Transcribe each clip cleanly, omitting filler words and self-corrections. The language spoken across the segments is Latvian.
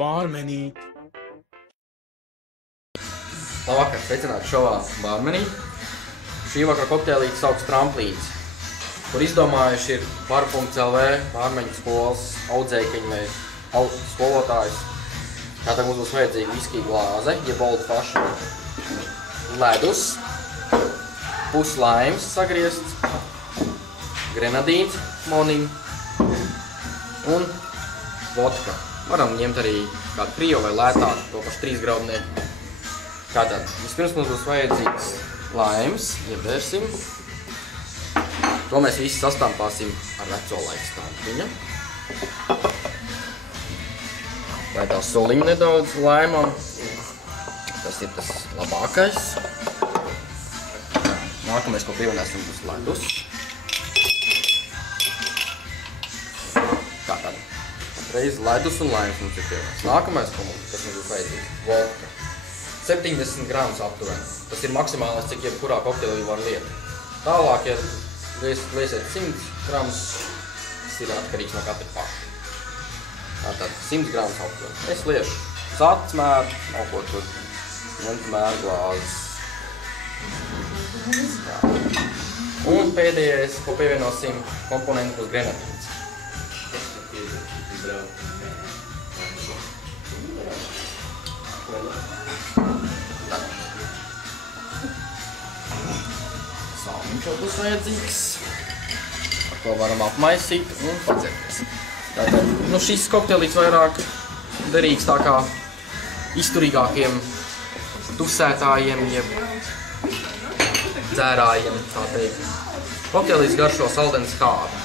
Bārmenī! Labvakar, sveicināti šovā Bārmenī. Šī vakara kokteilīte sauc Tramplīns, kur izdomājuši ir Bar.lv bārmeņu skolas audzēkiņi vai skolotājs. Tātad mums būs vajadzīga viskija glāze, jeb old fashion, ledus, puslaims sagriezts, grenadīns monim un vodka. Varam ņemt arī kādu krievu vai lētāku, to pašu 3 graudnieku. Tātad, vispirms mums būs vajadzīgs laims, ievērsim. To mēs visi sastampāsim ar veco laiku stampiņu. Lai tā soliņu nedaudz laimam. Tas ir tas labākais. Nākamais, ko pievienosim, būs ledus. Tātad, reiz ledus un laims mums ir pievienots. Nākamais, kas mums būs vajadzīgs, vodka. 70 gramus aptuveni. Tas ir maksimālais, cik jebkurā kokteilī var lietot. Tālāk, ja liesiet 100 gramus, tas ir atkarīgs no katra paša. Tātad 100 gramus aptuveni. Es liešu sāts mēru, nav ko tur ņemt mēru glāzes. Un pēdējais, ko pievienosim, komponenti būs grenadīns. Salmiņš jau būs vajadzīgs, ar ko varam apmaisīt un padzerties. Tātad, šis kokteilīts vairāk derīgs tā kā izturīgākiem tusētājiem, jeb dzērājiem, tā teikt. Kokteilīts garšo saldens kādu.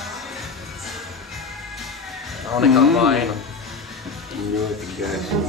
Nav nekāda vaina. Ļoti garšo.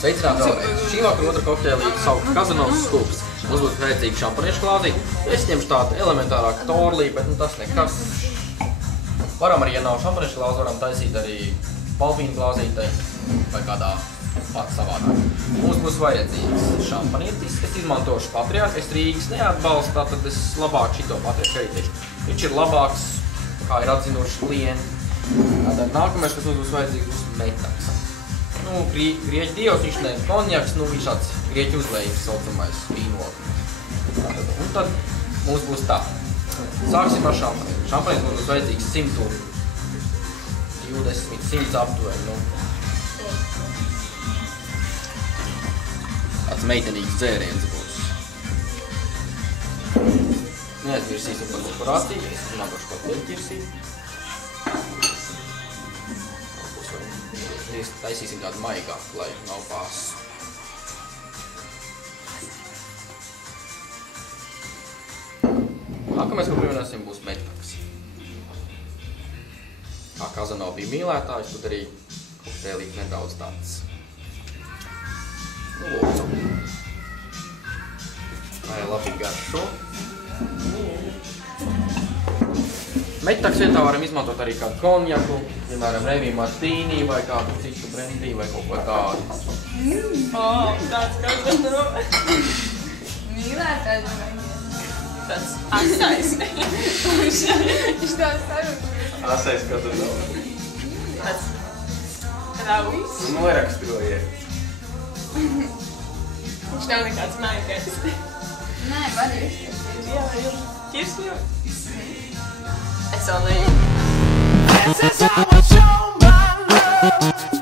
Sveicināti vēlreiz! Šī vakara otra kokteilīte sauc Kazanovs Skūps. Mums būs vajadzīga šampaniešu glāzīte. Es ņemšu tādu elementārāku torlī, bet tas nekas. Varam arī, ja nav šampaniešu glāze, varam taisīt arī palpīnu glāzītei vai kādā pats savādāk. Mums būs vajadzīgs šampanietis. Es izmantošu Patriarku. Es Rīgas neatbalstu, tātad es labāk šito Patriarku arī tieši. Viņš ir labāks, kā ir atzinuši klienti. Tātad nākamais, kas mums būs vajadzīgs, būs metaks. Grieķu dievs, viņš ne konjaks, viņš tāds grieķu uzlējums saucamais vīnoklis. Un tad mums būs tā. Sāksim ar šampanietu. Šampanietis mums būs vajadzīgs 120, 100 aptuveni. Tāds meitenīgs dzēriens būs. Neaizmirsīsim par dekorāciju, es izmantošu kaut ķirķirsīt. Taisīsim tādu maigāku, lai nav pāsu. Nākamais, ko pievienosim, būs metaks. Kā Kazanov bija mīlētājs, tad arī kokteilīt nedaudz tāds. Lūdzu. Lai labi garšo. Metaks vietā varam izmantot arī kādu konjaku, piemēram, Revī Martīnī vai kādu citu brendī vai kaut ko tādu. Tāds Kazanov. Mīlētājs vai tāds asais. Viņš tāds sarunās. Asais Kazanov. Tāds raujas. Noraksturojiet. Viņš nav nekāds maigais. Nē, var izskatīt. Jā, ķirsļot. Es vēl nevienu. This is how I show my love.